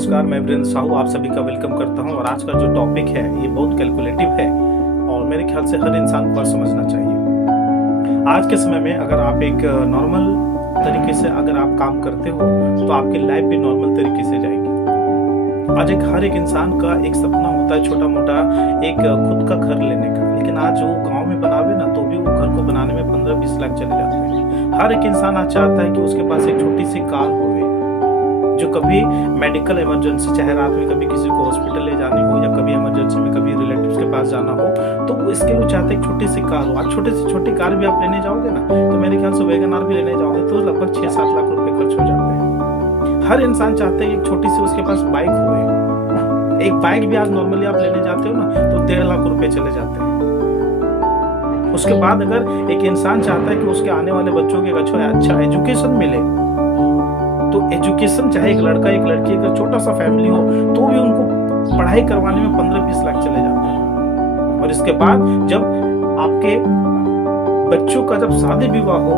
नमस्कार, मैं वीरेंद्र साहू आप सभी का वेलकम करता हूं। और आज का जो टॉपिक है ये बहुत कैलकुलेटिव है और मेरे ख्याल से हर इंसान को समझना चाहिए। आज के समय में अगर आप एक नॉर्मल तरीके से अगर आप काम करते हो तो आपकी लाइफ भी नॉर्मल तरीके से जाएगी। आज हर एक इंसान का एक सपना होता है छोटा मोटा एक खुद का घर लेने का, लेकिन आज वो गाँव में बनावे ना तो भी वो घर को बनाने में 15-20 लाख चले जाते हैं। हर एक इंसान आज चाहता है कि उसके पास एक छोटी सी कार हो जो कभी मेडिकल इमरजेंसी, चाहे रात में कभी किसी को हॉस्पिटल ले जानी हो या कभी इमरजेंसी में कभी रिलेटिव्स के पास जाना हो तो वो इसके लिए चाहते हैं एक छोटी सी कार हो। आज छोटी से छोटी कार भी आप लेने जाओगे ना तो मेरे ख्याल से वैगन आर भी लेने जाओगे तो लगभग 6-7 लाख रुपए खर्च हो जाते हैं। हर इंसान चाहते हैं एक छोटी सी उसके पास बाइक हो। एक बाइक भी आज नॉर्मली आप लेने जाते हो ना तो 1.5 लाख रुपए चले जाते हैं। उसके बाद अगर एक इंसान चाहता है कि उसके आने वाले बच्चों के अच्छा एजुकेशन मिले तो एजुकेशन, चाहे एक लड़का एक लड़की अगर छोटा सा फैमिली हो तो भी उनको पढ़ाई करवाने में 15-20 लाख चले जाते हैं। और इसके बाद जब आपके बच्चों का जब शादी विवाह हो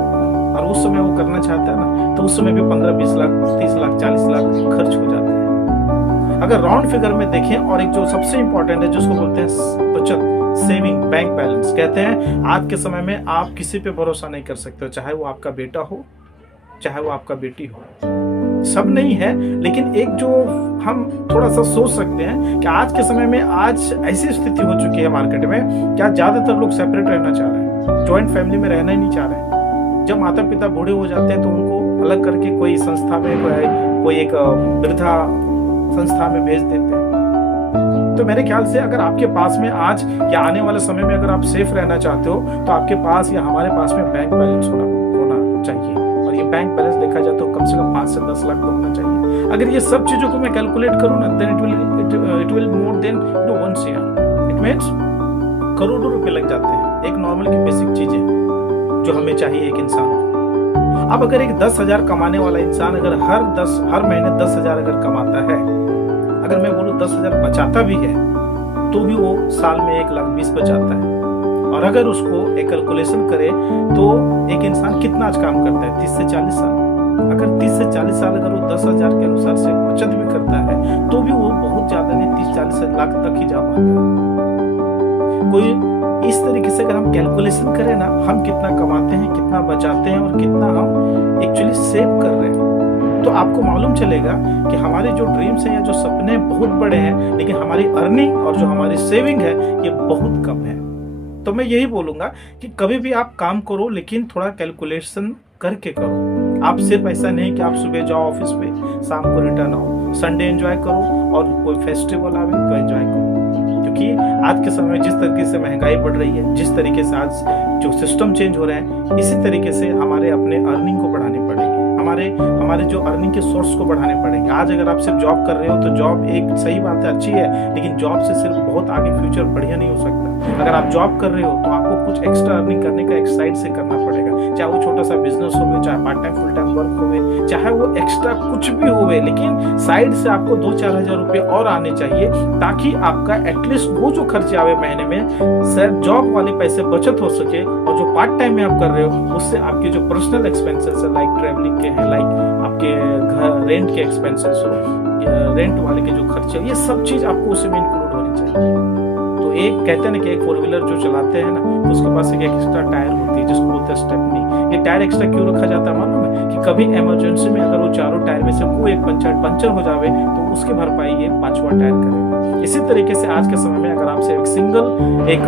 और उस समय वो करना चाहता है ना तो उस समय भी 15-20 लाख 30 लाख 40 लाख खर्च हो जाते हैं। अगर राउंड फिगर में देखें और एक जो सबसे इंपॉर्टेंट है जिसको बोलते हैं बचत, सेविंग, बैंक बैलेंस, कहते हैं आज के समय में आप किसी पे भरोसा नहीं कर सकते, चाहे वो आपका बेटा हो चाहे वो आपका बेटी हो। सब नहीं है लेकिन एक जो हम थोड़ा सा सोच सकते हैं कि आज के समय में आज ऐसी स्थिति हो चुकी है मार्केट में क्या ज्यादातर लोग सेपरेट रहना चाह रहे हैं, जॉइंट फैमिली में रहना ही नहीं चाह रहे हैं। जब माता पिता बूढ़े हो जाते हैं तो उनको अलग करके कोई संस्था में कोई एक वृद्धा संस्था में भेज देते हैं। तो मेरे ख्याल से अगर आपके पास में आज या आने वाले समय में अगर आप सेफ रहना चाहते हो तो आपके पास या हमारे पास में बैंक बैलेंस होना चाहिए। और ये बैंक बैलेंस देखा जाए तो कम से कम 5 से 10 लाख तो होना चाहिए। अगर ये सब चीजों को मैं कैलकुलेट करूं ना then it will more than 1 CR। It means करोड़ों रुपए लग जाते हैं एक नॉर्मल की बेसिक चीजें जो हमें चाहिए एक इंसान को। अब अगर एक 10,000 कमाने वाला इंसान अगर हर महीने 10,000 अगर कमाता है, अगर मैं बोलूं 10,000 बचाता भी है तो भी वो साल में 1,20,000 बचाता है। और अगर उसको एक कैलकुलेशन करे तो एक इंसान कितना आज काम करता है 30 से 40 साल। अगर 30 से 40 साल अगर वो 10,000 के अनुसार से बचत भी करता है तो भी वो बहुत ज्यादा नहीं 30-40 लाख तक ही जा पाता है। कोई इस तरीके से अगर हम कैलकुलेशन करें ना हम कितना कमाते हैं, कितना बचाते हैं और कितना हम एक्चुअली सेव कर रहे हैं तो आपको मालूम चलेगा कि हमारे जो ड्रीम्स हैं या जो सपने बहुत बड़े हैं लेकिन हमारी अर्निंग और जो हमारी सेविंग है ये बहुत कम है। तो मैं यही बोलूंगा कि कभी भी आप काम करो लेकिन थोड़ा कैलकुलेशन करके करो। आप सिर्फ ऐसा नहीं कि आप सुबह जाओ ऑफिस पे शाम को रिटर्न आओ, संडे एंजॉय करो और कोई फेस्टिवल आवे तो एंजॉय करो। क्योंकि आज के समय में जिस तरीके से महंगाई बढ़ रही है, जिस तरीके से आज जो सिस्टम चेंज हो रहे हैं, इसी तरीके से हमारे अपने अर्निंग को बढ़ानी पड़ेगी, हमारे जो अर्निंग के सोर्स को बढ़ाने पड़ेंगे। आज अगर आप सिर्फ जॉब कर रहे हो तो जॉब एक सही बात है, अच्छी है, लेकिन जॉब से सिर्फ बहुत आगे फ्यूचर बढ़िया नहीं हो सकता। अगर आप जॉब कर रहे हो तो आपको कुछ एक्स्ट्रा अर्निंग करने का एक साइड से करना पड़ेगा, चाहे वो छोटा सा बिजनेस हो, चाहे part time full time work हो, चाहे वो एक्स्ट्रा कुछ भी हो, लेकिन साइड से आपको 2-4 हजार रुपए और आने चाहिए ताकि आपका एटलीस्ट वो जो खर्चे आवे महीने में सर जॉब वाले पैसे बचत हो सके। और जो पार्ट टाइम में आप कर रहे हो उससे आपके जो पर्सनल एक्सपेंसेस है लाइक ट्रेवलिंग के हैं, लाइक आपके घर रेंट के एक्सपेंसेस हो, रेंट वाले के जो खर्चे, ये सब चीज आपको उसी में इंक्लूड होनी चाहिए। तो एक कहते हैं ना कि एक 4 व्हीलर जो चलाते हैं ना तो उसके पास एक एक्स्ट्रा टायर होती है जिसको बोलते हैं स्टेपनी। ये टायर एक्स्ट्रा क्यों रखा जाता है मालूम है कि कभी इमरजेंसी में अगर वो चारों टायर में से कोई एक पंचर हो जावे तो उसकी भरपाई ये 5वां टायर करेगा। इसी तरीके से आज के समय में अगर आपसे एक सिंगल एक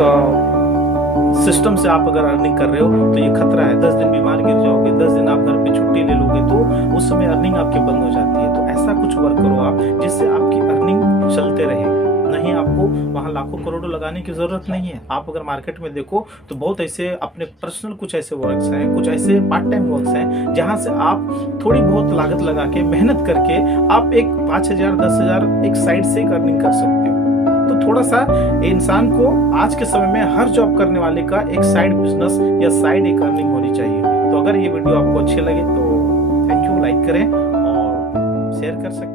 सिस्टम से आप अगर अर्निंग कर रहे हो तो ये खतरा है 10 दिन बीमार गिर जाओगे, 10 दिन आप घर पे छुट्टी ले लोगे तो उस समय अर्निंग आपकी बंद हो जाती है। तो ऐसा कुछ वर्क करो आप जिससे आपकी अर्निंग चलते रहे, नहीं आपको वहाँ लाखों करोड़ों लगाने की जरूरत नहीं है। आप अगर मार्केट में देखो तो बहुत ऐसे अपने पर्सनल कुछ ऐसे वर्क्स हैं, कुछ ऐसे पार्ट टाइम वर्क्स हैं जहाँ से आप थोड़ी बहुत लागत लगा के मेहनत करके आप एक 5,000 10,000 एक साइड से अर्निंग कर सकते हो। तो थोड़ा सा इंसान को आज के समय में हर जॉब करने वाले का एक साइड बिजनेस या साइड एक अर्निंग होनी चाहिए। तो अगर ये वीडियो आपको अच्छे लगे तो थैंक यू, लाइक करें और शेयर कर सकते हैं।